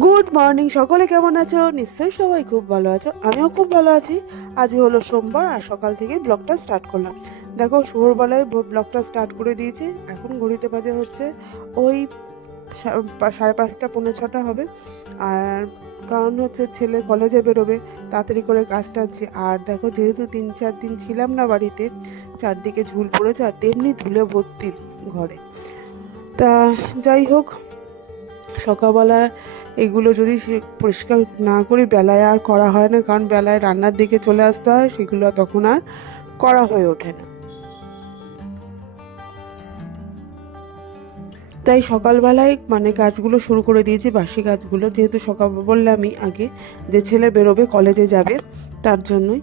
Good morning, সকলে কেমন আছো? নিশ্চয়ই সবাই খুব ভালো আছো, আমিও খুব ভালো আছি। আজই হলো সোমবার আর সকাল থেকে ব্লগটা স্টার্ট করলাম। দেখো ভোরবেলায় ব্লগটা স্টার্ট করে দিয়েছি। এখন ঘড়িতে বাজে হচ্ছে ওই 5:30 পৌনে 6টা হবে। আর কারণ হচ্ছে ছেলে কলেজে বেরোবে, তাড়াতাড়ি করে কাজ টানছি। আর দেখো যেহেতু 3-4 দিন ছিলাম না বাড়িতে, চারদিকে ঝুল পড়েছে আর তেমনি ধুলে ভর্তি ঘরে। তা যাই হোক, সকালবেলা এগুলো যদি পরিষ্কার না করি বেলায় আর করা হয় না, কারণ বেলায় রান্নার দিকে চলে আসতে হয়, সেগুলো তখন আর করা হয়ে ওঠে না। তাই সকালবেলায় কাজগুলো শুরু করে দিয়েছি, বাসি কাজগুলো, যেহেতু সকাল বললামই আগে যে ছেলে বেরোবে কলেজে যাবে, তার জন্যই।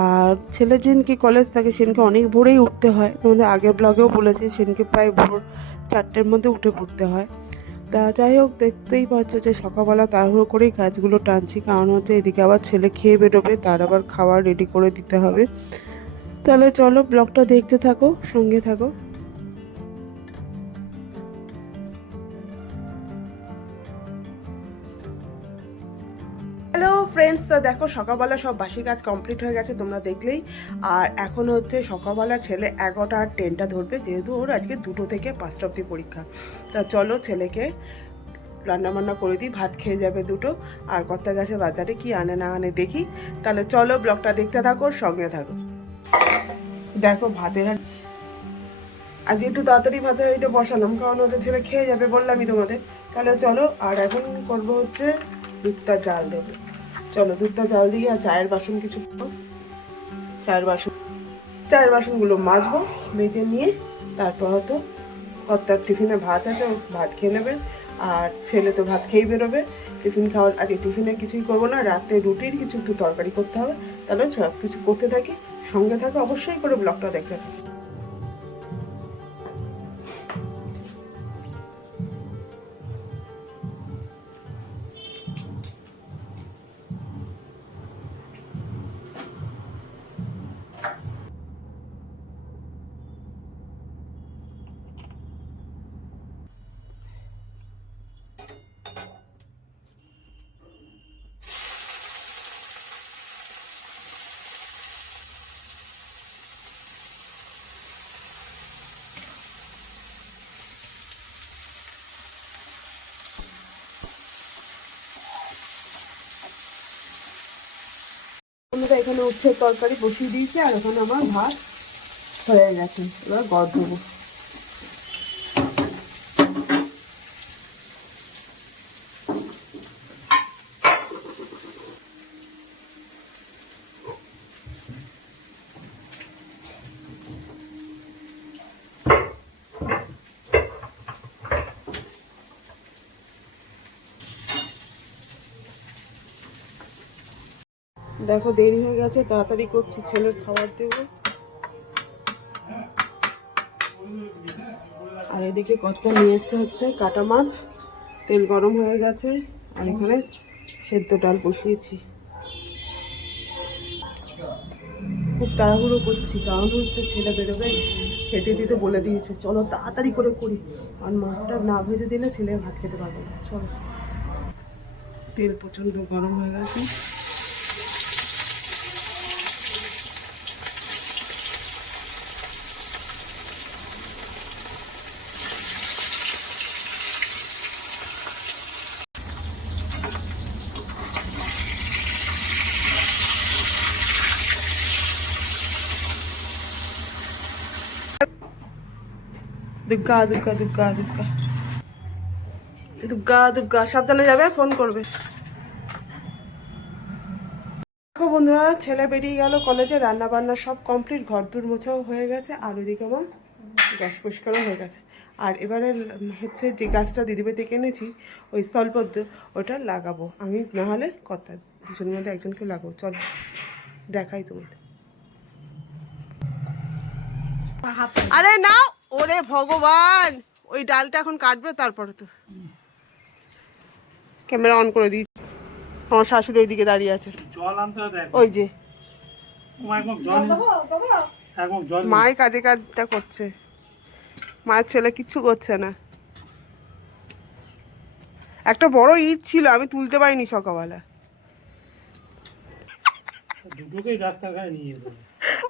আর ছেলের যেদিনকে কলেজ থাকে সেদিনকে অনেক ভোরেই উঠতে হয়, তোমাদের আগের ব্লগেও বলেছি, সেদিনকে প্রায় ভোর 4টের মধ্যে উঠে পড়তে হয়। তা যাই হোক, দেখতেই পাচ্ছ যে সকালবেলা তাড়াহুড়ো করেই কাজগুলো টানছি, কারণ হচ্ছে এদিকে আবার ছেলে খেয়ে বেরোবে, তার আবার খাবার রেডি করে দিতে হবে। তাহলে চলো ব্লগটা দেখতে থাকো, সঙ্গে থাকো। হ্যালো ফ্রেন্ডস, তো দেখো সকালবেলা সব বাসি কাজ কমপ্লিট হয়ে গেছে, তোমরা দেখলেই। আর এখন হচ্ছে সকালবেলা ছেলে 11টা আর 10টা ধরবে, যেহেতু ওর আজকে 2টো থেকে 5টা অবধি পরীক্ষা। তা চলো ছেলেকে রান্না বান্না করে দিই, ভাত খেয়ে যাবে দুটো। আর কর্তা গেছে বাজারে, কি আনে না আনে দেখি। তাহলে চলো ব্লগটা দেখতে থাকো, সঙ্গে থাকো। দেখো ভাতের আজকে একটু তাড়াতাড়ি ভাতের এটা বসালাম, কারণ হচ্ছে ছেলে খেয়ে যাবে বললামই তোমাদের। তাহলে চলো, আর এখন করবো হচ্ছে দুধটা জাল দেবো। চলো দুধটা জাল দিয়ে আর চায়ের বাসন কিছু চায়ের বাসনগুলো মাজবো, মেজে নিয়ে তারপর হয়তো কর্তার টিফিনে ভাত আছে, ও ভাত খেয়ে নেবে। আর ছেলে তো ভাত খেয়েই বেরোবে, টিফিন খাওয়ার আজকে টিফিনে কিছুই করবো না, রাতে রুটির কিছু একটু তরকারি করতে হবে। তাহলে সব কিছু করতে থাকি, সঙ্গে থাকো, অবশ্যই করে ব্লগটা দেখতে থাকি। আমরা এখানে উচ্ছের তরকারি বসিয়ে দিয়েছি, আর ওখানে আমার ভাত হয়ে গেছে, এবার গড় দেবো। দেখো দেরি হয়ে গেছে, তাড়াতাড়ি করছি, ছেলের খাবার দেবো। আর এদিকে কত নিয়ে এসছে হচ্ছে কাটা মাছ, তেল গরম হয়ে গেছে। আর এখানে সেদ্ধ ডাল বসিয়েছি। খুব তাড়াহুড়ো করছি, কারণ হচ্ছে ছেলে বেরোবে, খেতে দিতে বলে দিয়েছে, চলো তাড়াতাড়ি করে করি। আর মাছটা না ভেজে দিলে ছেলে ভাত খেতে পারবে না। চলো, তেল প্রচণ্ড গরম হয়ে গেছে। দুগ্গা দুগ্গা দুগ্গা দুগ্গা দুগ্গা দুগ্গা, সাবধানে যাবে, ফোন করবে। দেখো বন্ধুরা, ছেলে বেরিয়ে গেল কলেজে, রান্না বান্না সব কমপ্লিট, ঘর দূর মোছাও হয়ে গেছে, আর ওইদিকে আমার গ্যাস পরিষ্কারও হয়ে গেছে। আর এবারে হচ্ছে যে গাছটা দিদিভাই থেকে এনেছি, ওই স্থলপদ্ম, ওটা লাগাবো আমি, না হলে কথা দুজনের মধ্যে একজনকে লাগাবো। চলো দেখাই তোমাদের। আরে না, ওরে ভগবান, ওই ডালটা এখন কাটবে, তারপরে তো ক্যামেরা অন করে দিয়েছি। আমার শাশুড়ি ওইদিকে দাঁড়িয়ে আছে, ওই যে মায়ের কাজে কাজটা করছে, মায়ের ছেলে কিচ্ছু করছে না। একটা বড় ইট ছিল, আমি তুলতে পারিনি সকালবেলা। দুটোকেই ডাক্তারখানায় নিয়ে যেতে হবে।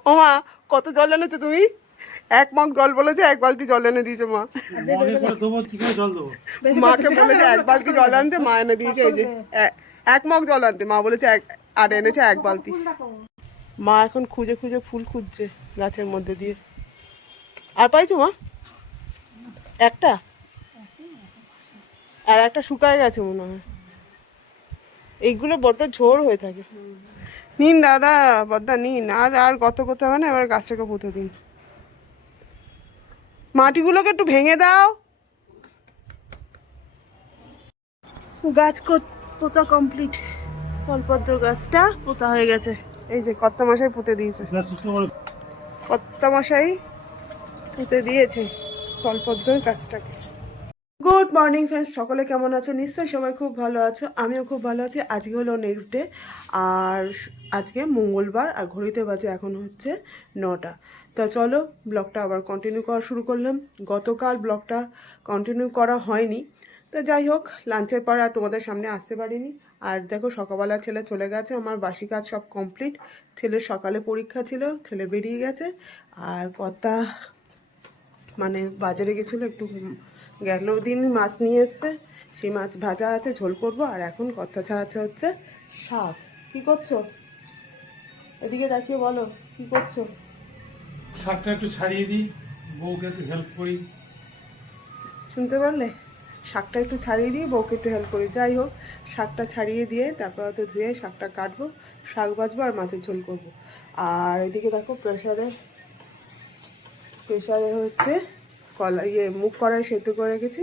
ও মা, কত জল এনেছো তুমি? এক মগ জল বলেছে, এক বালতি জল এনে দিয়েছে মা। মগে করে দেবো, কি করে জল দেবো? মাকে বলেছে এক বালতি জল আনতে, মা এনে দিয়েছে। এই যে এক মগ জল আনতে, মা বলেছে আর এনেছে এক বালতি। মা এখন খুঁজে খুঁজে ফুল খুঁজছে গাছের মধ্যে দিয়ে। আর পাইছো মা? একটা, আর একটা শুকায় গেছে মনে হয়। এইগুলো বড্ড ঝোড় হয়ে থাকে। নিন দাদা, বদ্দা নিন। আর আর কত করতে হবে না, এবার গাছটাকে পুঁতে দিন। মাটিগুলোকে একটু ভেঙে দাও। গাছ পোতা কমপ্লিট। স্থলপদ্র গাছটা পোতা হয়ে গেছে। এই যে কর্তামশাই পুঁতে দিয়েছে। কর্তামশাই পুঁতে দিয়েছে স্থলপদ্র গাছটাকে। গুড মর্নিং ফ্রেন্ডস, সকলে কেমন আছো? নিশ্চয়ই সবাই খুব ভালো আছো, আমিও খুব ভালো আছি। আজকে হলো নেক্সট ডে, আর আজকে মঙ্গলবার, আর ঘড়িতে বাজে এখন হচ্ছে 9টা। তা চলো ব্লগটা আবার কন্টিনিউ করা শুরু করলাম। গতকাল ব্লগটা কন্টিনিউ করা হয়নি, তো যাই হোক, লাঞ্চের পর আর তোমাদের সামনে আসতে পারিনি। আর দেখো সকালবেলা ছেলে চলে গেছে, আমার বাসি কাজ সব কমপ্লিট। ছেলের সকালে পরীক্ষা ছিল, ছেলে বেরিয়ে গেছে। আর কর্তা মানে বাজারে গেছিলো একটু, গেল দিন মাছ নিয়ে এসছে, সেই মাছ ভাজা আছে, ঝোল করব। আর এখন কর্তা ছাড়াচ্ছে হচ্ছে শাক। কি করছো? এদিকে তাকিয়ে বলো, কি করছো? শাকটা একটু ছাড়িয়ে দিই, বউকে একটু হেল্প করি। শুনতে পারলে? শাকটা একটু ছাড়িয়ে দিয়ে বউকে একটু হেল্প করি। যাই হোক, শাকটা ছাড়িয়ে দিয়ে তারপর হয়তো ধুয়ে শাকটা কাটবো, শাক ভাজবো আর মাছের ঝোল করবো। আর এদিকে দেখো প্রেশারে হচ্ছে মুগ কড়াই সেদ্ধ করে রেখেছি,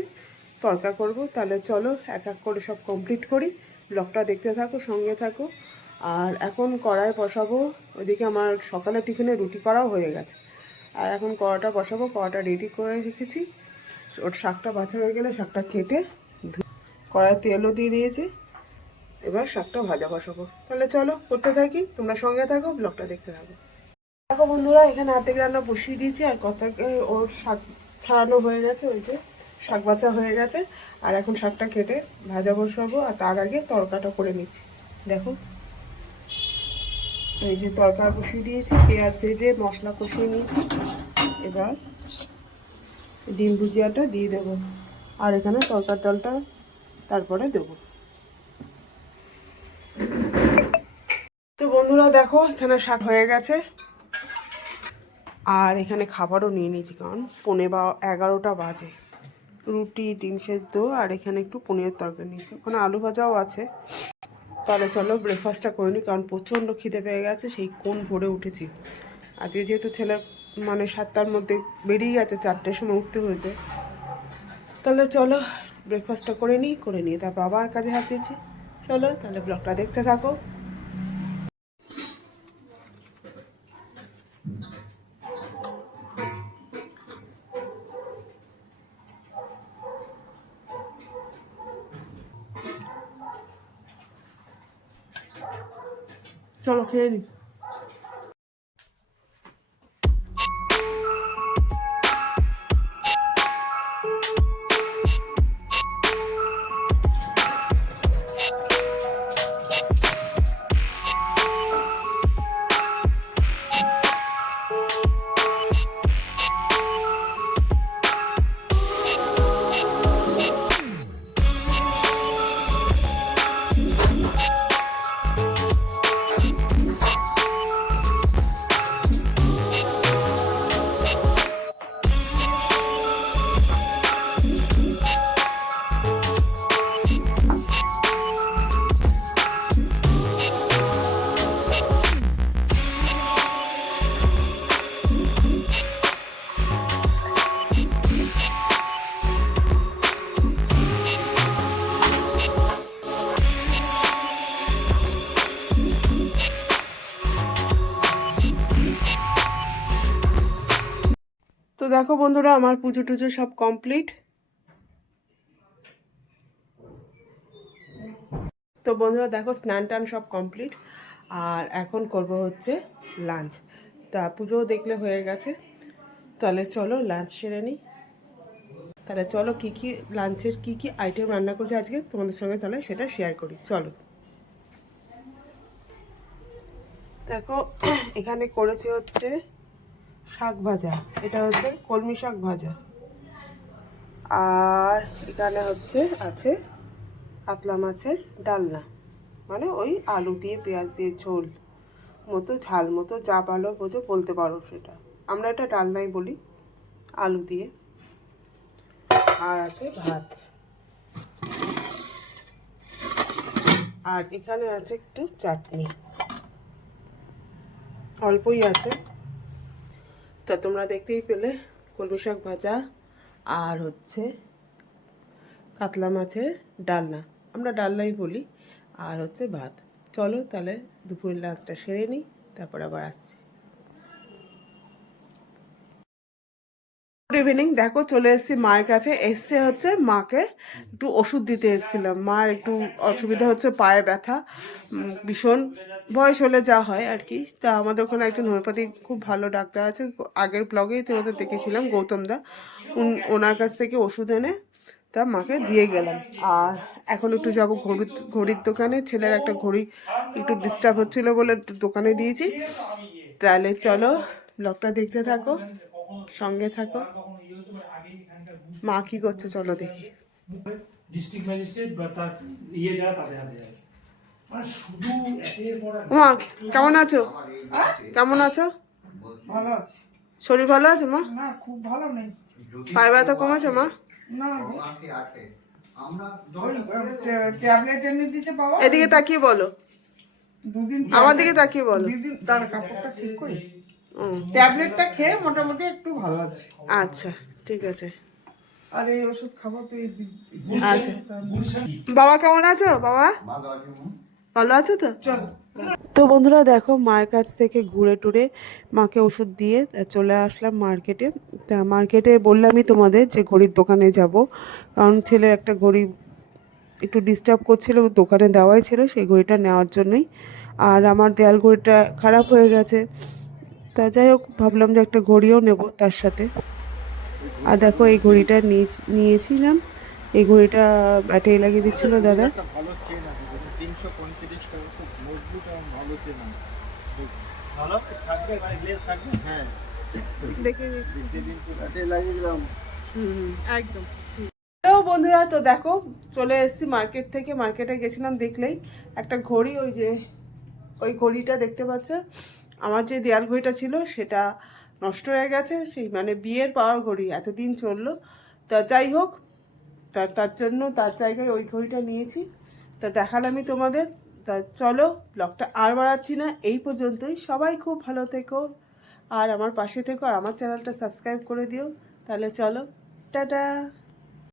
তড়কা করব। তাহলে চলো এক এক করে সব কমপ্লিট করি, ব্লগটা দেখতে থাকো, সঙ্গে থাকো। আর এখন কড়াই বসাবো। ওইদিকে আমার সকালে টিফিনে রুটি করাও হয়ে গেছে, আর এখন কড়াটা বসাবো। কড়াটা রেডি করে রেখেছি। ওর শাকটা বাছা হয়ে গেলে শাকটা কেটে কড়াই তেলও দিয়ে দিয়েছি, এবার শাকটা ভাজা বসাবো। তাহলে চলো করতে থাকি, তোমরা সঙ্গে থাকো, ব্লগটা দেখতে থাকো। দেখো বন্ধুরা, এখানে অর্ধেক রান্না বসিয়ে দিয়েছি, আর কথাকে ওর শাক ছাড়ানো হয়ে গেছে, ওই যে শাক বাছা হয়ে গেছে। আর এখন শাকটা কেটে ভাজা বসাবো, আর তার আগে তড়কাটা করে নিচ্ছি। দেখো এই যে তড়কা বসিয়ে দিয়েছি, পেঁয়াজ ভেজে মশলা কষিয়ে নিয়েছি। এবার ডিম ভুজিয়াটা দিয়ে দেবো, আর এখানে তড়কার ডালটা তারপরে দেবো। তো বন্ধুরা দেখো, এখানে শাক হয়ে গেছে, আর এখানে খাবারও নিয়ে নিয়েছি, কারণ 11:15 বাজে। রুটি, ডিম সেদ্ধ, আর এখানে একটু পনিরের তরকারি নিয়েছি, ওখানে আলু ভাজাও আছে। তাহলে চলো ব্রেকফাস্টটা করে নিই, কারণ প্রচণ্ড খিদে পেয়ে গেছে, সেই কোন ভোরে উঠেছি। আজকে যেহেতু ছেলের মানে 7টার মধ্যে বেরিয়ে গেছে, 4টের সময় উঠতে হয়েছে। তাহলে চলো ব্রেকফাস্টটা করে নিয়ে তারপর আবার কাজে হাত দিচ্ছি। চলো তাহলে ব্লগটা দেখতে থাকো। চলো খেয়ে নিই। তো দেখো বন্ধুরা, আমার পুজো টুজো সব কমপ্লিট। তো বন্ধুরা দেখো, স্নান টান সব কমপ্লিট, আর এখন করব হচ্ছে লাঞ্চ। তা পুজোও দেখলে হয়ে গেছে, তাহলে চলো লাঞ্চ সেরে নিই। তাহলে চলো কী কী লাঞ্চের কী কী আইটেম রান্না করছি আজকে তোমাদের সঙ্গে, তাহলে সেটা শেয়ার করি। চলো দেখো, এখানে করেছি হচ্ছে শাক ভাজা, এটা হচ্ছে কলমি শাক ভাজা, আর এখানে হচ্ছে আছে কাতলা মাছের ডালনা, মানে ওই আলু দিয়ে পেঁয়াজ দিয়ে ঝোল মতো, ঝাল মতো, যা ভালো বোঝো বলতে পারো সেটা, আমরা এটা ডালনাই বলি, আলু দিয়ে। আর আছে ভাত, আর এখানে আছে একটু চাটনি, অল্পই আছে। তা তোমরা দেখতেই পেলে কলমি শাক ভাজা আর হচ্ছে কাতলা মাছের ডালনা, আমরা ডালনাই বলি, আর হচ্ছে ভাত। চলো তাহলে দুপুরের লাঞ্চটা সেরে নিই, তারপর আবার আসছি। গুড ইভিনিং, দেখো চলে এসেছি মায়ের কাছে। এসছে হচ্ছে মাকে একটু ওষুধ দিতে এসেছিলাম, মার একটু অসুবিধা হচ্ছে, পায়ে ব্যথা, ভীষণ বয়স হলে যা হয় আর কি। তা আমাদের ওখানে একজন হোমিওপ্যাথি খুব ভালো ডাক্তার আছে, আগের ব্লগেই তোমাদের দেখেছিলাম, গৌতম দা, ওনার কাছ থেকে ওষুধ এনে তা মাকে দিয়ে গেলাম। আর এখন একটু যাবো ঘড়ির দোকানে, ছেলের একটা ঘড়ি একটু ডিস্টার্ব হচ্ছিল বলে একটু দোকানে দিয়েছি। তাহলে চলো ব্লগটা দেখতে থাকো, সঙ্গে থাকো। মা কি করছে চলো দেখি। ডিস্ট্রিক্ট ম্যাজিস্ট্রেট বা তার ইয়ে যারা তাদের হাতে যায়, মানে শুধু একের পর এক। মা কেমন আছো? কেমন আছো? ভালো আছে। শরীর ভালো আছে মা? না খুব ভালো নেই। পায়ে ব্যথা কমেছে মা? না ওই ট্যাবলেট এনে দিতে বাবা। এদিকে তাকিয়ে বলো, দুদিন আমার দিকে তাকিয়ে বলো। দুদিন তার কাপড়টা ঠিক করি। ট্যাবলেটটা খেয়ে মোটামুটি একটু ভালো আছে। আচ্ছা ঠিক আছে। আর এই ওষুধ খাবো তো এই আচ্ছা বাবা কেমন আছো? বাবা ভালো আছো তো? চলো। তো বন্ধুরা দেখো, মায়ের কাছ থেকে ঘুরে টুরে মাকে ওষুধ দিয়ে চলে আসলাম মার্কেটে। তা মার্কেটে বললামই তোমাদের যে ঘড়ির দোকানে যাব, কারণ ছেলের একটা ঘড়ি একটু ডিস্টার্ব করছিল, দোকানে দেওয়াই ছিল, সেই ঘড়িটা নেওয়ার জন্যই। আর আমার দেয়াল ঘড়িটা খারাপ হয়ে গেছে, তা যাই হোক ভাবলাম যে একটা ঘড়িও নেব তার সাথে। আর দেখো এই ঘড়িটা নিয়েছিলাম, এই ঘড়িটা ব্যাটারি লাগিয়ে দিচ্ছিল দাদা। একটা ভালো চেন আছে যেটা 335 টাকা, খুব মজবুত এবং ভালো চেন আছে। ভালো থাকবে, মানে গ্লেজ থাকবে। হ্যাঁ, দেখে দিন তো ব্যাটারি লাগিয়ে দিলাম। একদম। তো বন্ধুরা তো দেখো চলে এসেছি মার্কেট থেকে, মার্কেটে গেছিলাম, দেখলেই একটা ঘড়ি, ওই যে ওই ঘড়িটা দেখতে পাচ্ছ, আমার যে দেয়াল ঘড়িটা ছিল সেটা নষ্ট হয়ে গেছে, সেই মানে বিয়ের পাওয়ার ঘড়ি, এতদিন চললো। তা যাই হোক, তার জন্য তার জায়গায় ওই ঘড়িটা নিয়েছি, তা দেখালামই তোমাদের। তা চলো ব্লগটা আর বাড়াচ্ছি না, এই পর্যন্তই। সবাই খুব ভালো থেকো আর আমার পাশে থেকো, আর আমার চ্যানেলটা সাবস্ক্রাইব করে দিও। তাহলে চলো, টাটা।